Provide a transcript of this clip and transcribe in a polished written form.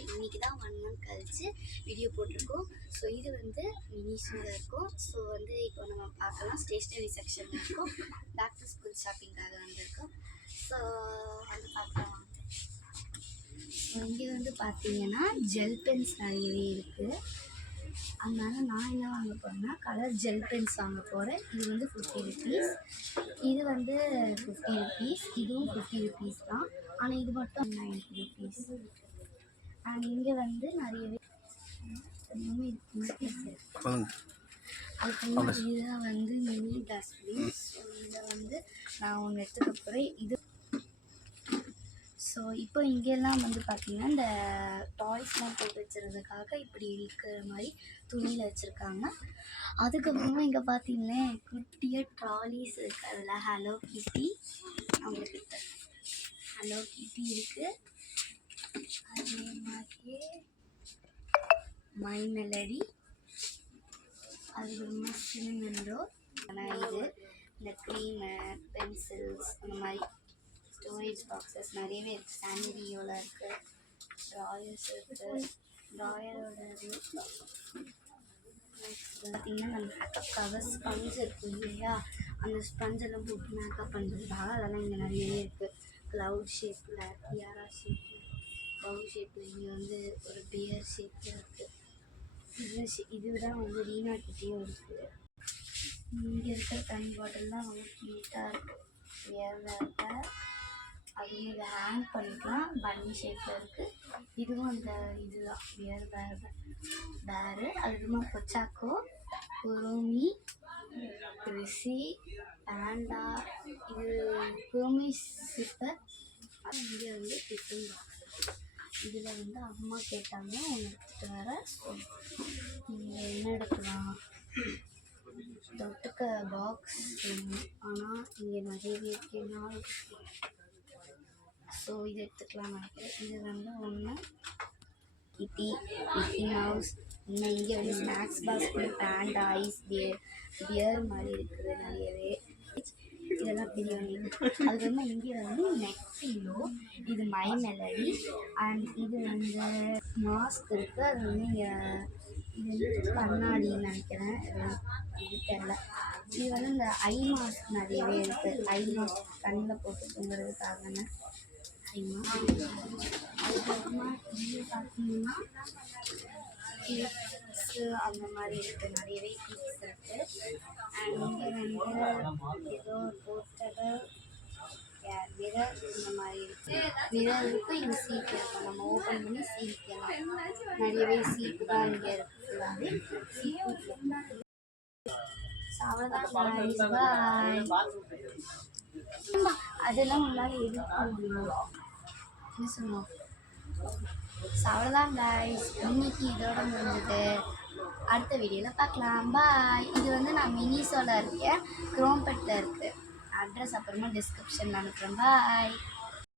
இன்றைக்கி தான் 1 மந்த் கழிச்சு வீடியோ போட்டிருக்கோம். ஸோ இது வந்து மினிஸில் இருக்கும். ஸோ வந்து இப்போ நம்ம பார்க்கலாம், ஸ்டேஷ்னரி செக்ஷனில் இருக்கும். பேக் டு ஸ்கூல் ஷாப்பிங்காக வந்திருக்கோம். ஸோ வந்து பார்க்கலாம். இங்கே வந்து பார்த்தீங்கன்னா ஜெல் பென்ஸ் நிறையவே இருக்குது. அதனால நான் என்ன வாங்க போகிறேன்னா கலர் ஜெல் பென்ஸ் வாங்க போகிறேன். இது வந்து 50 rupees, இது வந்து 50 rupees, இதுவும் 50 rupees தான். ஆனால் இது மட்டும் 90 rupees. அண்ட் இங்கே வந்து நிறையவே அதுக்கு இதுதான் வந்து மினி டஸ்ட்பின். ஸோ இதை வந்து நான் ஒன்று எடுத்துக்க போகிறேன். இது ஸோ இப்போ இங்கெல்லாம் வந்து பார்த்திங்கன்னா இந்த டாய்ஸ்லாம் போட்டு வச்சுருறதுக்காக இப்படி இருக்கிற மாதிரி துணியில் வச்சுருக்காங்க. அதுக்கப்புறமா இங்கே பார்த்தீங்கன்னா குட்டியாக ட்ராலிஸ் இருக்குது. அதில் ஹலோ கிட்டி, அவங்கக்கிட்ட ஹலோ கிட்டி இருக்குது. அதே மாதிரியே மை மெலடி, அதுக்கப்புறமா சினிமன் ரோல். ஆனால் இது இந்த க்ரீமு, பென்சில்ஸ், அந்த மாதிரி ஸ்டோரேஜ் பாக்ஸஸ் நிறையவே இருக்குது. சானிரியோவில் இருக்குது, ட்ராயர்ஸ் இருக்குது, ட்ராயரோட பார்த்திங்கன்னா நம்ம மேக்கப் கவர் ஸ்பஞ்ச் இருக்கும் இல்லையா, அந்த ஸ்பஞ்செல்லாம் போட்டு மேக்கப் பண்ணுறதுக்காக அதெல்லாம் இங்கே நிறையவே இருக்குது. க்ளவுட் ஷேப்பில், டியாரா ஷேப்பில், பவு ஷேப்பில், இங்கே வந்து ஒரு பியர் ஷேப்பில் இருக்குது. இதுதான் வந்து ரீனா கிட்டேயும் இருக்குது. இங்கே இருக்கிற தண்ணி பாட்டில்லாம் ரொம்ப க்யூட்டாக இருக்குது. வேறு அதுவும் இதை ஹேங் பண்ணிக்கலாம். பன்னி ஷேப்பில் இருக்குது. இதுவும் அந்த இதுதான் வேறு பேரு. அதுக்குமா பொச்சாக்கோ, குரோமி, ரிசி, பேண்டா, இது குரோமி சிப்பர். இங்கே வந்து டிஃபன் பாக்ஸ். இதில் வந்து அம்மா கேட்டாங்க ஒன்று எடுத்துகிட்டு வர. நீங்கள் என்ன எடுக்கலாம், தொட்டுக்க பாக்ஸ் வேணும். ஆனால் இங்கே நிறையவே இருக்கேன்னா ஸோ இது எடுத்துக்கலாம் நினைக்கிறேன். இது வந்து ஒன்று கிட்டி, மிக்கி மவுஸ். இன்னும் இங்கே வந்து snacks box, pant, ice, beer மாதிரி இருக்குது நிறையவே. இதெல்லாம் பெரிய அதுக்கப்புறமா இங்கே வந்து நெக் பில்லோ, இது மை மெலடி. அண்ட் இது வந்து மாஸ்க் இருக்குது. அது வந்து இங்கே இது வந்து கண்ணாடின்னு நினைக்கிறேன், இது தெரில. இது வந்து இந்த ஐ மாஸ்க் நிறையவே இருக்குது. ஐ மாஸ்க் கண்ணில் போட்டு தூங்குறதுக்காகன்னு ஐ மாஸ்க். அதுக்கப்புறமா இங்கே பார்த்தீங்கன்னா கிளிப்ஸு அந்த மாதிரி இருக்குது, நிறையவே கிளிப்ஸ் இருக்குது. அண்ட் இங்கே வந்து ஏதோ போஸ்டரு, மிரர் இந்த மாதிரி இருக்குது. மிரர் இருக்குது, இங்கே சீட் இருக்குது. நம்ம ஓப்பன் பண்ணி சீக்கலாம். நிறையவே சீட்டு தான் இங்கே இருக்குது. ஃபுல்லாகவே சீட்டு. அவ்வளோதான். அதெல்லாம் உங்களால் எடுக்க முடியும். என்ன சொல்லுவோம். அவ்வளோதான் கைஸ், இன்னைக்கு இதோட முடிஞ்சது. அடுத்த வீடியோவில் பார்க்கலாம். பாய். இது வந்து நான் மினிஸோவில் இருக்கேன், குரோம்பெட்டில் இருக்குது. அட்ரஸ் அப்புறமா டிஸ்கிரிப்ஷனில் அனுப்புகிறேன். பாய்.